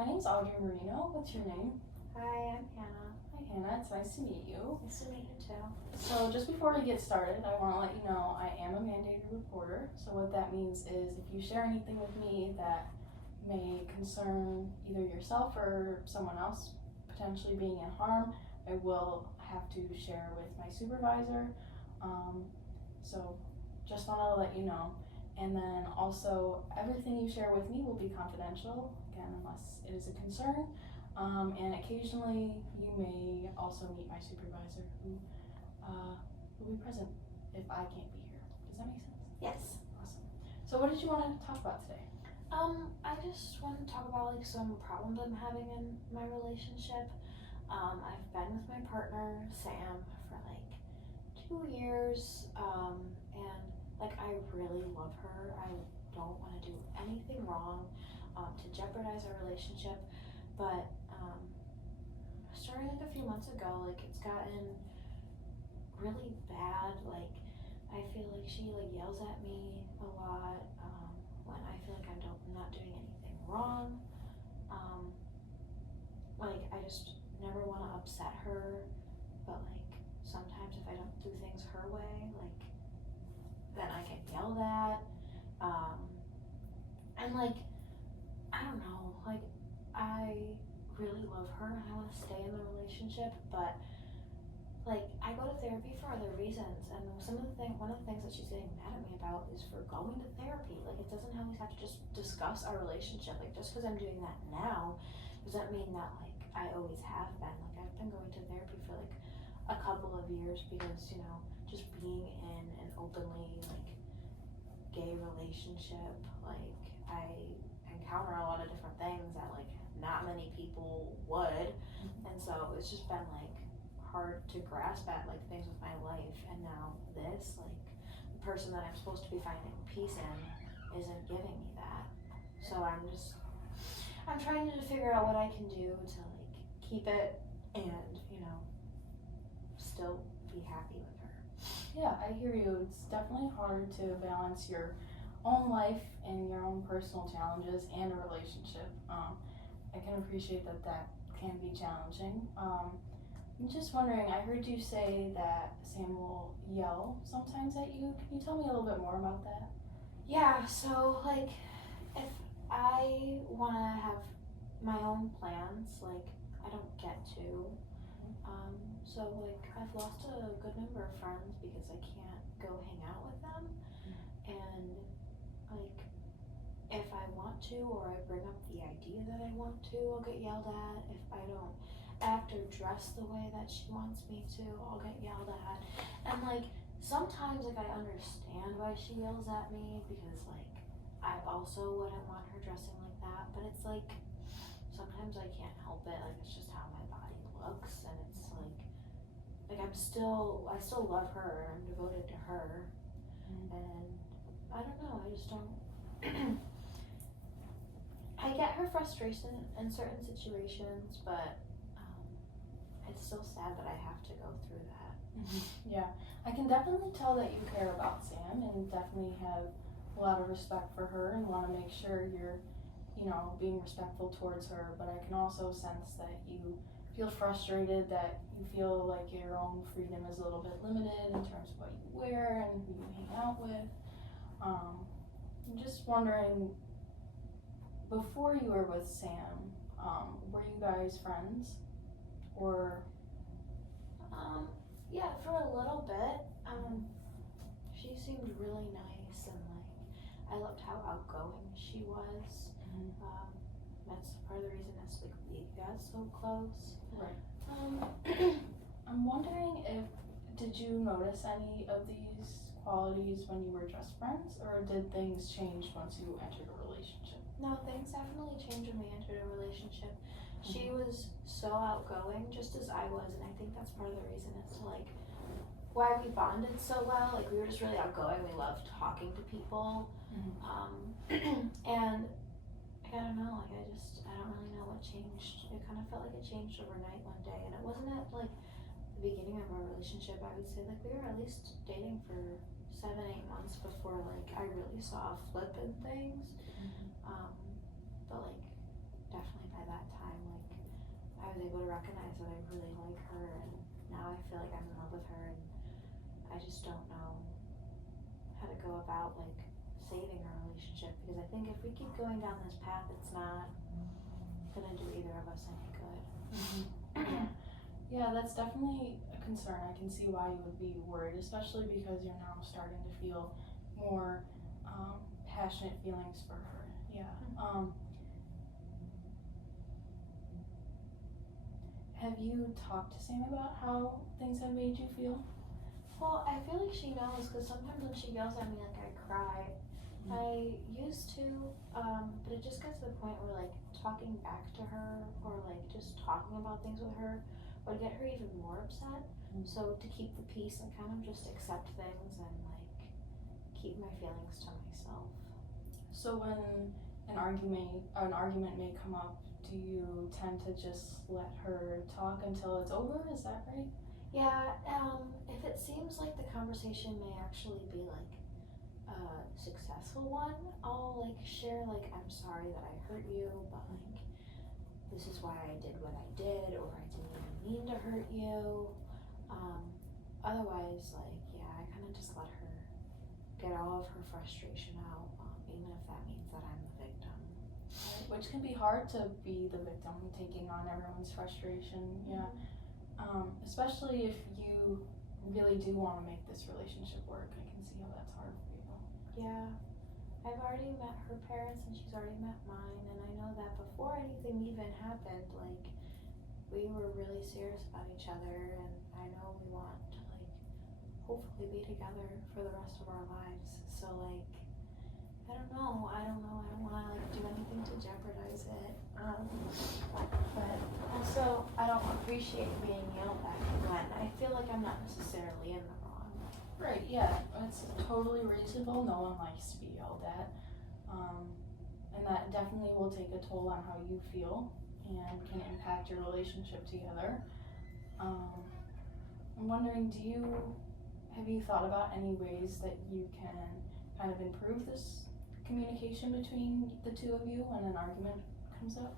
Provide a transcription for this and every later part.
My name's Audrey Marino. What's your name? Hi, I'm Hannah. Hi Hannah, it's nice to meet you. Nice to meet you too. So just before we get started, I want to let you know I am a mandated reporter. So what that means is if you share anything with me that may concern either yourself or someone else potentially being in harm, I will have to share with my supervisor. So just want to let you know. And then also everything you share with me will be confidential, again, unless it is a concern. And occasionally you may also meet my supervisor who will be present if I can't be here. Does that make sense? Yes. Awesome. So what did you want to talk about today? I just want to talk about some problems I'm having in my relationship. I've been with my partner, Sam, for 2 years, and I really love her. I don't want to do anything wrong to jeopardize our relationship, but starting a few months ago, it's gotten really bad. I feel like she yells at me a lot when I feel like I'm not doing anything wrong. I just never want to upset her, but sometimes if I don't do things her way, then I get yelled at. And I don't know, I really love her and I want to stay in the relationship, but I go to therapy for other reasons, and one of the things that she's getting mad at me about is for going to therapy. It doesn't always have to just discuss our relationship. Just because I'm doing that now doesn't mean that I always have been. I've been going to therapy for a couple of years because just being in an openly gay relationship, I encounter a lot of different things that not many people would, and so it's just been hard to grasp at things with my life, and now this the person that I'm supposed to be finding peace in isn't giving me that. So I'm trying to figure out what I can do to keep it and still be happy with her. Yeah, I hear you. It's definitely hard to balance your own life and your own personal challenges and a relationship. I can appreciate that can be challenging. I'm just wondering, I heard you say that Sam will yell sometimes at you. Can you tell me a little bit more about that? Yeah, so if I want to have my own plans, I don't get to. So I've lost a good number of friends because I can't go hang out with them. And if I want to, or I bring up the idea that I want to, I'll get yelled at. If I don't act or dress the way that she wants me to, I'll get yelled at. And sometimes I understand why she yells at me because I also wouldn't want her dressing like that, but it's sometimes I can't help it. It's just how my body looks, and it's I still love her. I'm devoted to her, and I don't know. I just don't. I get her frustration in certain situations, but it's still sad that I have to go through that. Yeah, I can definitely tell that you care about Sam and definitely have a lot of respect for her and want to make sure you're, being respectful towards her. But I can also sense that you feel frustrated, that you feel like your own freedom is a little bit limited in terms of what you wear and who you hang out with. I'm just wondering, before you were with Sam, were you guys friends? Or yeah, for a little bit. She seemed really nice, and I loved how outgoing she was. That's part of the reason we got so close. Right. I'm wondering did you notice any of these qualities when you were just friends, or did things change once you entered a relationship? No, things definitely changed when we entered a relationship. She was so outgoing, just as I was, and I think that's part of the reason as to why we bonded so well. We were just really outgoing. We loved talking to people, and I don't know. I don't really know what changed. It kind of felt like it changed overnight one day, and it wasn't at the beginning of our relationship. I would say we were at least dating for 7-8 months before I really saw a flip in things. But definitely by that recognize that I really like her, and now I feel like I'm in love with her, and I just don't know how to go about like saving our relationship, because I think if we keep going down this path, it's not gonna do either of us any good. Yeah, that's definitely a concern. I can see why you would be worried, especially because you're now starting to feel more passionate feelings for her. Yeah. Have you talked to Sam about how things have made you feel? Well, I feel like she knows, because sometimes when she yells at me, like, I cry. I used to, but it just gets to the point where, like, talking back to her or, like, just talking about things with her would get her even more upset. So to keep the peace, I kind of just accept things and, like, keep my feelings to myself. So when an argument may come up, do you tend to just let her talk until it's over? Is that right? Yeah, if it seems like the conversation may actually be, like, a successful one, I'll, like, share, like, I'm sorry that I hurt you, but, like, this is why I did what I did, or I didn't even mean to hurt you. Otherwise, like, yeah, I kind of just let her get all of her frustration out, even if that means that I'm the victim. Right, which can be hard to be the victim, taking on everyone's frustration. Yeah. Especially if you really do want to make this relationship work. I can see how that's hard for you. Yeah. I've already met her parents and she's already met mine, and I know that before anything even happened, like, we were really serious about each other, and I know we want to, like, hopefully be together for the rest of our lives. So, like, I don't know, I don't wanna, like, do anything to jeopardize it. But also, I don't appreciate being yelled at when I feel like I'm not necessarily in the wrong. Right, yeah, it's totally reasonable. No one likes to be yelled at. And that definitely will take a toll on how you feel and can impact your relationship together. I'm wondering, have you thought about any ways that you can kind of improve this communication between the two of you when an argument comes up?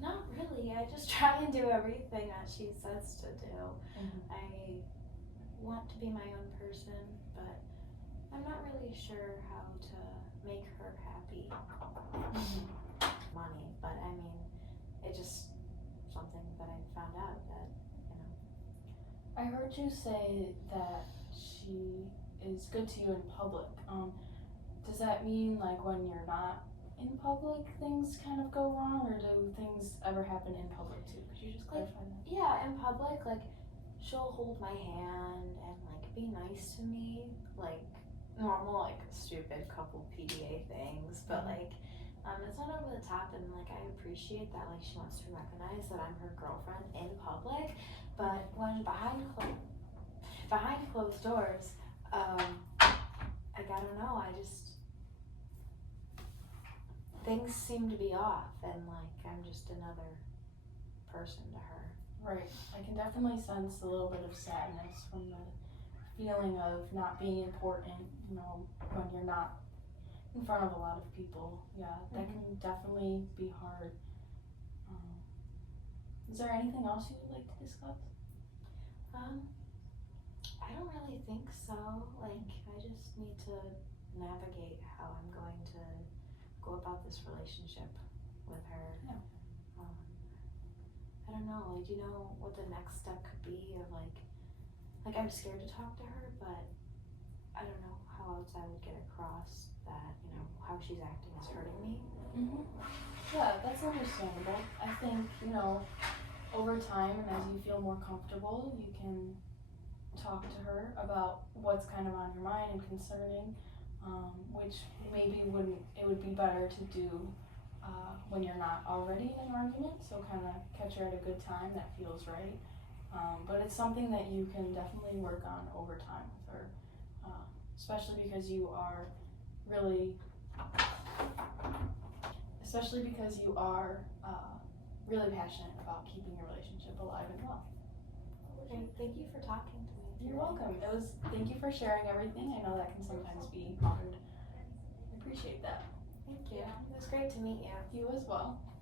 Not really. I just try and do everything that she says to do. I want to be my own person, but I'm not really sure how to make her happy. Money, but I mean, it's just something that I found out that, you know. I heard you say that she is good to you in public. Does that mean like when you're not in public things kind of go wrong, or do things ever happen in public too? Could you just clarify that? Yeah, in public, like, she'll hold my hand and, like, be nice to me, like normal, like, stupid couple PDA things, but like, it's not over the top, and like, I appreciate that, like, she wants to recognize that I'm her girlfriend in public, but when behind closed doors, like, I don't know, things seem to be off, and like, I'm just another person to her. Right. I can definitely sense a little bit of sadness from the feeling of not being important, when you're not in front of a lot of people. Yeah, that can definitely be hard. Is there anything else you would like to discuss? I don't really think so. Like, I just need to navigate how I'm going to go about this relationship with her. Yeah. I don't know, like, do you know what the next step could be of like I'm scared to talk to her, but I don't know how else I would get across that, how she's acting is hurting me. Yeah, that's understandable. I think, over time and as you feel more comfortable, you can talk to her about what's kind of on your mind and concerning, which maybe it would be better to do when you're not already in an argument, so kind of catch her at a good time that feels right. But it's something that you can definitely work on over time with her, especially because you are really passionate about keeping your relationship alive and well. Okay, thank you for talking to me. You're welcome. Thank you for sharing everything. I know that can sometimes be hard. I appreciate that. Thank you. It was great to meet you. You as well.